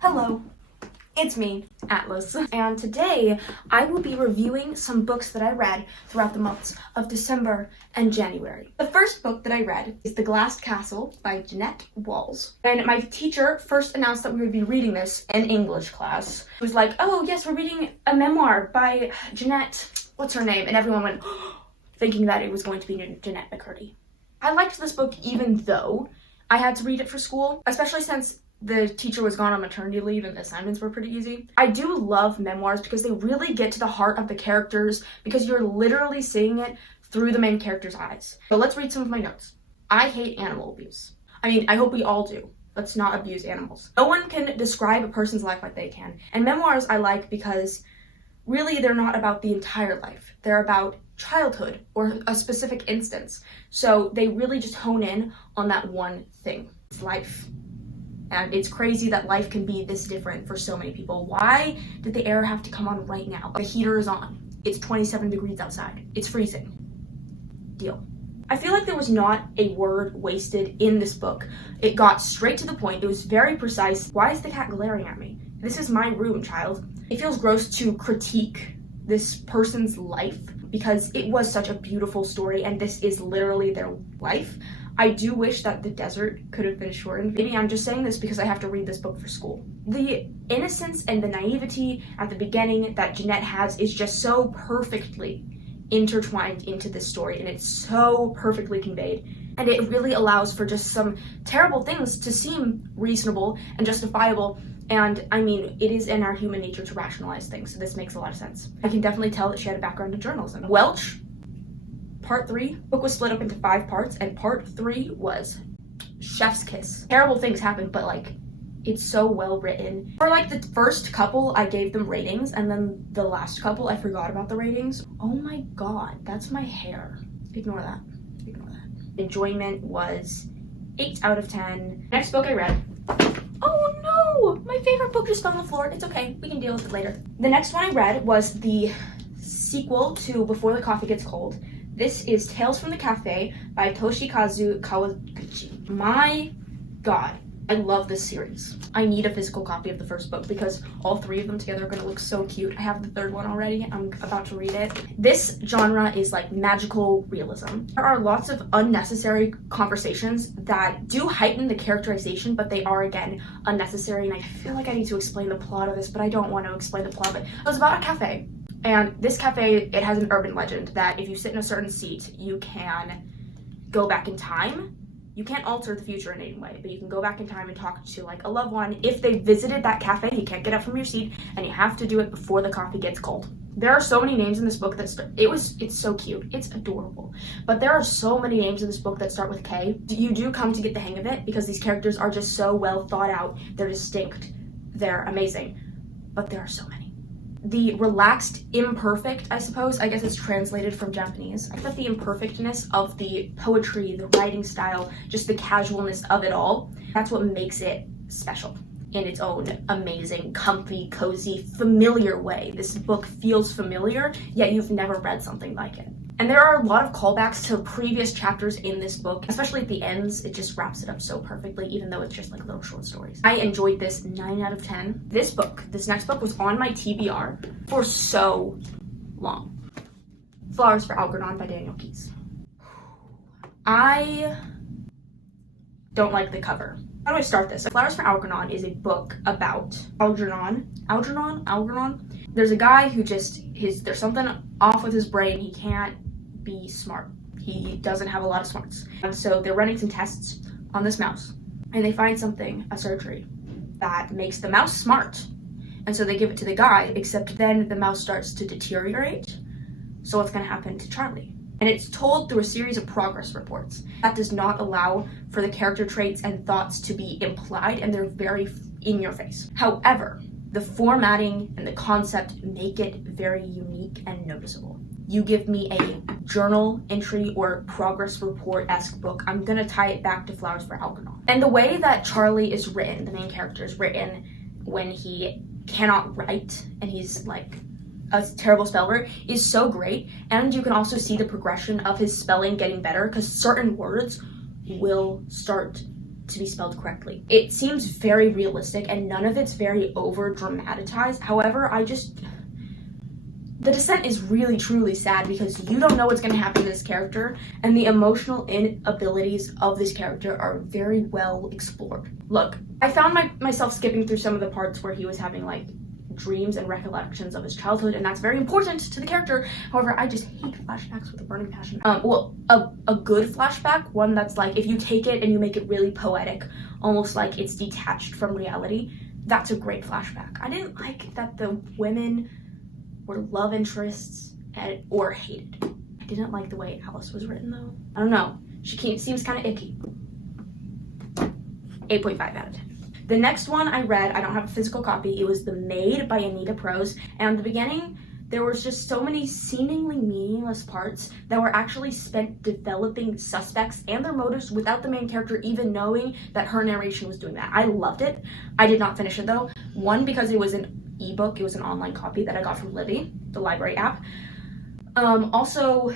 Hello, it's me, Atlas, and today I will be reviewing some books that I read throughout the months of December and January. The first book that I read is The Glass Castle by Jeanette Walls. And my teacher first announced that we would be reading this in English class. It was like, oh yes, we're reading a memoir by Jeanette, what's her name? And everyone went, thinking that it was going to be Jeanette McCurdy. I liked this book even though I had to read it for school, especially since the teacher was gone on maternity leave and the assignments were pretty easy. I do love memoirs because they really get to the heart of the characters because you're literally seeing it through the main character's eyes. So let's read some of my notes. I hate animal abuse. I mean, I hope we all do. Let's not abuse animals. No one can describe a person's life like they can. And memoirs I like because really they're not about the entire life. They're about childhood or a specific instance. So they really just hone in on that one thing. It's life. And it's crazy that life can be this different for so many people. Why did the air have to come on right now? The heater is on. It's 27 degrees outside. It's freezing. Deal. I feel like there was not a word wasted in this book. It got straight to the point. It was very precise. Why is the cat glaring at me? This is my room, child. It feels gross to critique this person's life because it was such a beautiful story and this is literally their life. I do wish that the desert could have been shortened. Maybe I'm just saying this because I have to read this book for school. The innocence and the naivety at the beginning that Jeanette has is just so perfectly intertwined into this story, and it's so perfectly conveyed. And it really allows for just some terrible things to seem reasonable and justifiable. And I mean, it is in our human nature to rationalize things, so this makes a lot of sense. I can definitely tell that she had a background in journalism. Welch. Part 3, book was split up into 5 parts, and part 3 was chef's kiss. Terrible things happened, but like, it's so well written. For like the first couple, I gave them ratings, and then the last couple, I forgot about the ratings. Oh my god, that's my hair. Ignore that. Ignore that. Enjoyment was 8 out of 10. Next book I read. Oh no! My favorite book just fell on the floor. It's okay. We can deal with it later. The next one I read was the sequel to Before the Coffee Gets Cold. This is Tales from the Cafe by Toshikazu Kawaguchi. My god, I love this series. I need a physical copy of the first book because all 3 of them together are going to look so cute. I have the 3rd one already. I'm about to read it. This genre is like magical realism. There are lots of unnecessary conversations that do heighten the characterization, but they are, again, unnecessary. And I feel like I need to explain the plot of this, but I don't want to explain the plot of it. It was about a cafe. And this cafe, it has an urban legend that if you sit in a certain seat, you can go back in time. You can't alter the future in any way, but you can go back in time and talk to like a loved one. If they visited that cafe, you can't get up from your seat and you have to do it before the coffee gets cold. There are so many names in this book that it's so cute. It's adorable. But there are so many names in this book that start with K. You do come to get the hang of it because these characters are just so well thought out. They're distinct. They're amazing. But there are so many. The relaxed imperfect, I suppose, I guess it's translated from Japanese. I thought the imperfectness of the poetry, the writing style, just the casualness of it all, that's what makes it special in its own amazing, comfy, cozy, familiar way. This book feels familiar, yet you've never read something like it. And there are a lot of callbacks to previous chapters in this book, especially at the ends. It just wraps it up so perfectly, even though it's just like little short stories. I enjoyed this 9 out of 10. This next book was on my TBR for so long. Flowers for Algernon by Daniel Keyes. I don't like the cover. How do I start this? Flowers for Algernon is a book about Algernon. There's a guy who there's something off with his brain. He can't be smart. He doesn't have a lot of smarts. And so they're running some tests on this mouse. And they find a surgery, that makes the mouse smart. And so they give it to the guy, except then the mouse starts to deteriorate. So what's going to happen to Charlie? And it's told through a series of progress reports. That does not allow for the character traits and thoughts to be implied, and they're very in your face. However, the formatting and the concept make it very unique and noticeable. You give me a journal entry or progress report-esque book, I'm gonna tie it back to Flowers for Algernon. And the way that Charlie is written, the main character is written when he cannot write and he's like a terrible speller, is so great. And you can also see the progression of his spelling getting better because certain words will start to be spelled correctly. It seems very realistic and none of it's very over dramatized. However, the descent is really truly sad because you don't know what's going to happen to this character, and the emotional inabilities of this character are very well explored. Look, I found myself skipping through some of the parts where he was having like dreams and recollections of his childhood, and that's very important to the character. However, I just hate flashbacks with a burning passion. A good flashback, one that's like, if you take it and you make it really poetic, almost like it's detached from reality, that's a great flashback. I didn't like that the women were love interests or hated. I didn't like the way Alice was written though. I don't know. She seems kind of icky. 8.5 out of 10. The next one I read, I don't have a physical copy, it was The Maid by Anita Prose, and in the beginning, there was just so many seemingly meaningless parts that were actually spent developing suspects and their motives without the main character even knowing that her narration was doing that. I loved it. I did not finish it though. One, because it was an ebook, it was an online copy that I got from Libby, the library app. Also,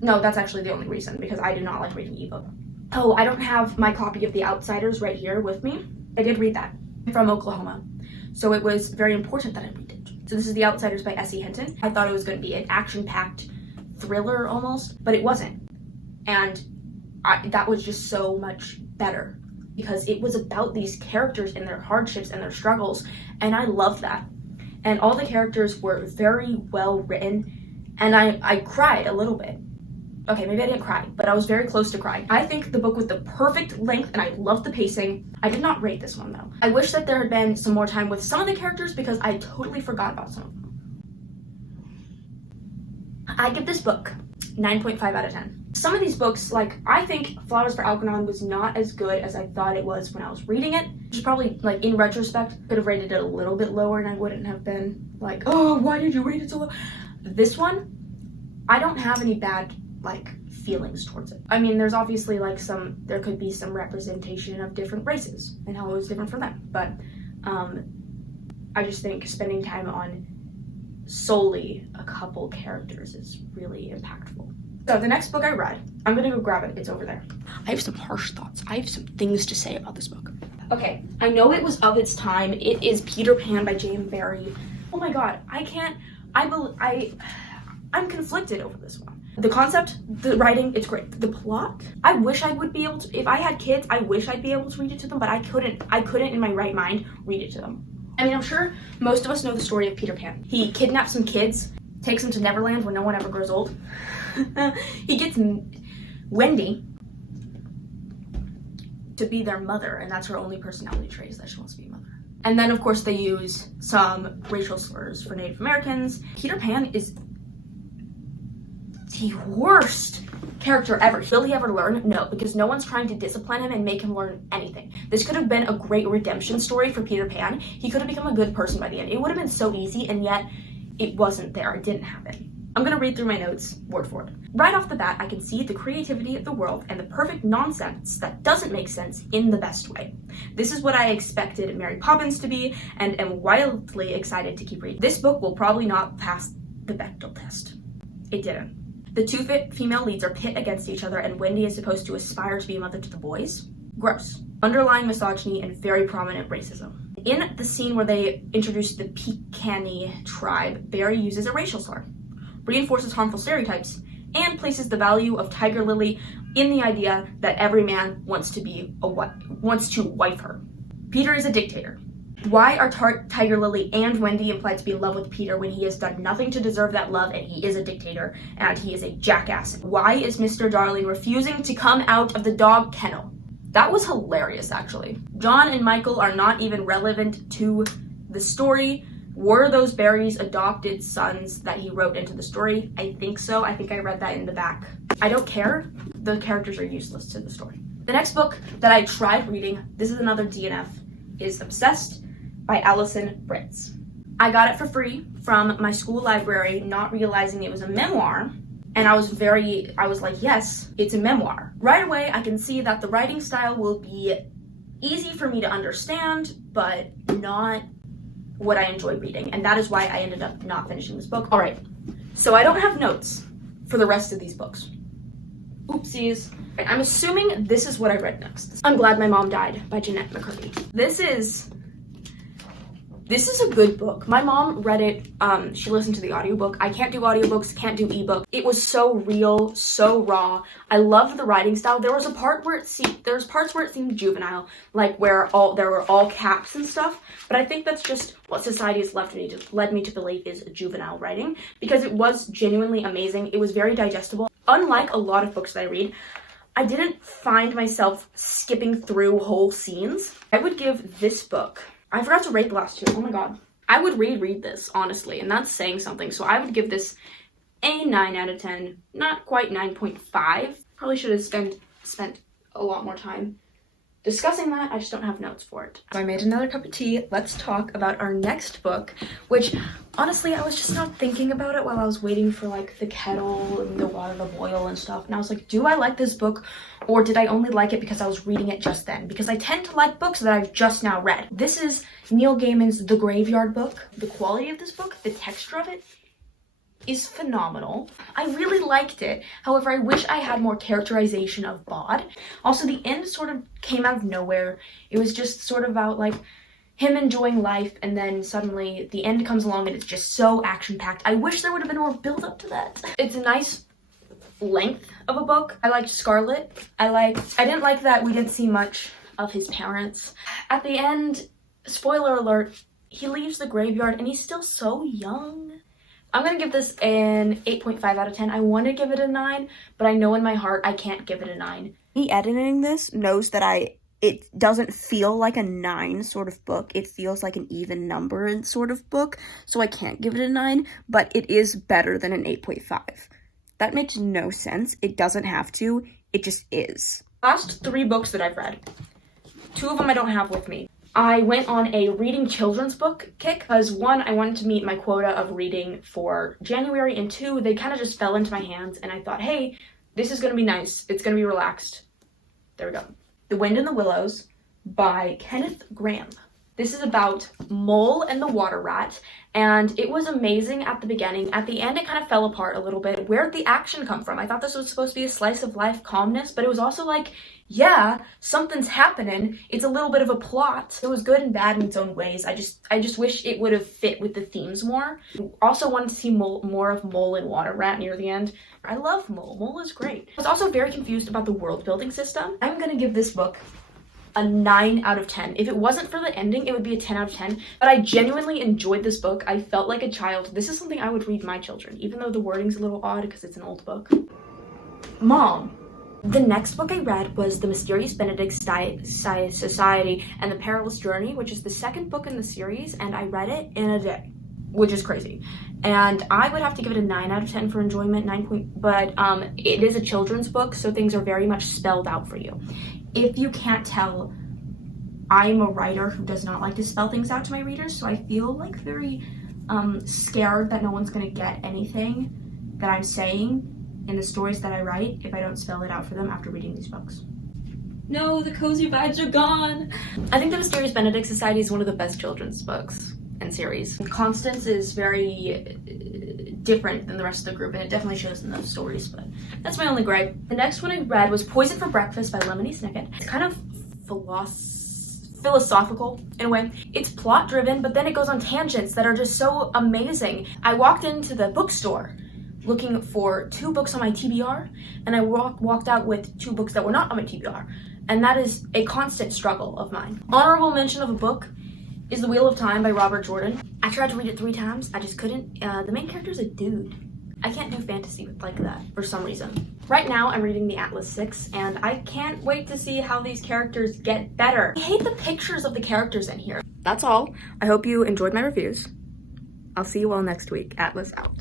no, that's actually the only reason, because I do not like reading ebook. Oh, I don't have my copy of The Outsiders right here with me. I did read that. I'm from Oklahoma, so it was very important that I read it. So this is The Outsiders by S.E. Hinton. I thought it was going to be an action-packed thriller almost, but it wasn't. And that was just so much better because it was about these characters and their hardships and their struggles, and I loved that. And all the characters were very well written, and I cried a little bit. Okay, maybe I didn't cry, but I was very close to crying. I think the book with the perfect length, and I loved the pacing. I did not rate this one though. I wish that there had been some more time with some of the characters because I totally forgot about some of them. I give this book 9.5 out of 10. Some of these books, like, I think Flowers for Algernon was not as good as I thought it was when I was reading it. Which is probably, like, in retrospect, could have rated it a little bit lower and I wouldn't have been like, oh, why did you rate it so low? This one, I don't have any bad like feelings towards it. I mean, there's obviously like there could be some representation of different races and how it was different for them, but I just think spending time on solely a couple characters is really impactful. So the next book I read, I'm gonna go grab it, it's over there. I have some harsh thoughts. I have some things to say about this book. Okay, I know it was of its time. It is Peter Pan by J.M. Barrie. Oh my god, I'm conflicted over this one. The concept, the writing, it's great. The plot, I wish I would be able to, if I had kids, I wish I'd be able to read it to them, but I couldn't in my right mind read it to them. I mean, I'm sure most of us know the story of Peter Pan. He kidnaps some kids, takes them to Neverland where no one ever grows old. He gets Wendy to be their mother, and that's her only personality trait is that she wants to be a mother. And then, of course, they use some racial slurs for Native Americans. Peter Pan is the worst character ever. Will he ever learn? No, because no one's trying to discipline him and make him learn anything. This could have been a great redemption story for Peter Pan. He could have become a good person by the end. It would have been so easy, and yet it wasn't there. It didn't happen. I'm gonna read through my notes word for word. Right off the bat, I can see the creativity of the world and the perfect nonsense that doesn't make sense in the best way. This is what I expected Mary Poppins to be, and am wildly excited to keep reading. This book will probably not pass the Bechdel test. It didn't. The two female leads are pit against each other, and Wendy is supposed to aspire to be a mother to the boys. Gross. Underlying misogyny and very prominent racism. In the scene where they introduce the Picani tribe, Barrie uses a racial slur, reinforces harmful stereotypes, and places the value of Tiger Lily in the idea that every man wants to wife her. Peter is a dictator. Why are Tiger Lily and Wendy implied to be in love with Peter when he has done nothing to deserve that love and he is a dictator and he is a jackass? Why is Mr. Darling refusing to come out of the dog kennel? That was hilarious, actually. John and Michael are not even relevant to the story. Were those Barrie's adopted sons that he wrote into the story? I think so. I think I read that in the back. I don't care. The characters are useless to the story. The next book that I tried reading, this is another DNF, is Obsessed by Allison Britz. I got it for free from my school library, not realizing it was a memoir, and I was like, yes, it's a memoir. Right away, I can see that the writing style will be easy for me to understand, but not what I enjoy reading, and that is why I ended up not finishing this book. All right, so I don't have notes for the rest of these books. Oopsies. I'm assuming this is what I read next. I'm Glad My Mom Died by Jeanette McCurdy. This is a good book. My mom read it, she listened to the audiobook. I can't do audiobooks, can't do ebook. It was so real, so raw. I loved the writing style. There was parts where it seemed juvenile, like where there were all caps and stuff, but I think that's just what society has led me to believe is juvenile writing, because it was genuinely amazing. It was very digestible. Unlike a lot of books that I read, I didn't find myself skipping through whole scenes. I would give this book, I forgot to rate the last two. Oh my god. I would reread this, honestly, and that's saying something. So I would give this a 9 out of 10. Not quite 9.5. Probably should have spent a lot more time discussing that. I just don't have notes for it. So I made another cup of tea. Let's talk about our next book, which honestly, I was just not thinking about it while I was waiting for like the kettle and the water to boil and stuff. And I was like, do I like this book, or did I only like it because I was reading it just then? Because I tend to like books that I've just now read. This is Neil Gaiman's The Graveyard Book. The quality of this book, the texture of it, is phenomenal. I really liked it. However, I wish I had more characterization of Bod. Also, the end sort of came out of nowhere. It was just sort of about like him enjoying life, and then suddenly the end comes along and it's just so action-packed. I wish there would have been more build up to that. It's a nice length of a book. I liked Scarlet. I didn't like that we didn't see much of his parents. At the end, spoiler alert, he leaves the graveyard and he's still so young. I'm gonna give this an 8.5 out of 10. I want to give it a 9, but I know in my heart I can't give it a 9. Me editing this knows that it doesn't feel like a 9 sort of book. It feels like an even number sort of book, so I can't give it a 9, but it is better than an 8.5. That makes no sense. It doesn't have to. It just is. Last 3 books that I've read. 2 of them I don't have with me. I went on a reading children's book kick because 1, I wanted to meet my quota of reading for January, and 2, they kind of just fell into my hands and I thought, hey, this is going to be nice. It's going to be relaxed. There we go. The Wind in the Willows by Kenneth Grahame. This is about Mole and the Water Rat, and it was amazing at the beginning. At the end, it kind of fell apart a little bit. Where'd the action come from? I thought this was supposed to be a slice of life calmness, but it was also like, yeah, something's happening. It's a little bit of a plot. It was good and bad in its own ways. I just wish it would have fit with the themes more. Also wanted to see more of Mole and Water Rat near the end. I love Mole. Mole is great. I was also very confused about the world building system. I'm gonna give this book a 9 out of 10. If it wasn't for the ending, it would be a 10 out of 10, but I genuinely enjoyed this book. I felt like a child. This is something I would read my children, even though the wording's a little odd because it's an old book. Mom. The next book I read was The Mysterious Benedict Society and the Perilous Journey, which is the second book in the series, and I read it in a day, which is crazy. And I would have to give it a 9 out of 10 for enjoyment, but it is a children's book, so things are very much spelled out for you. If you can't tell, I'm a writer who does not like to spell things out to my readers, so I feel like very scared that no one's gonna get anything that I'm saying in the stories that I write if I don't spell it out for them after reading these books. No, the cozy vibes are gone. I think The Mysterious Benedict Society is one of the best children's books and series. Constance is very different than the rest of the group, and it definitely shows in those stories, but that's my only gripe. The next one I read was Poison for Breakfast by Lemony Snicket. It's kind of philosophical in a way. It's plot driven, but then it goes on tangents that are just so amazing. I walked into the bookstore looking for 2 books on my TBR, and I walked out with 2 books that were not on my TBR, and that is a constant struggle of mine. Honorable mention of a book is The Wheel of Time by Robert Jordan. I tried to read it 3 times. I just couldn't. The main character is a dude. I can't do fantasy like that for some reason. Right now, I'm reading the Atlas 6, and I can't wait to see how these characters get better. I hate the pictures of the characters in here. That's all. I hope you enjoyed my reviews. I'll see you all next week. Atlas out.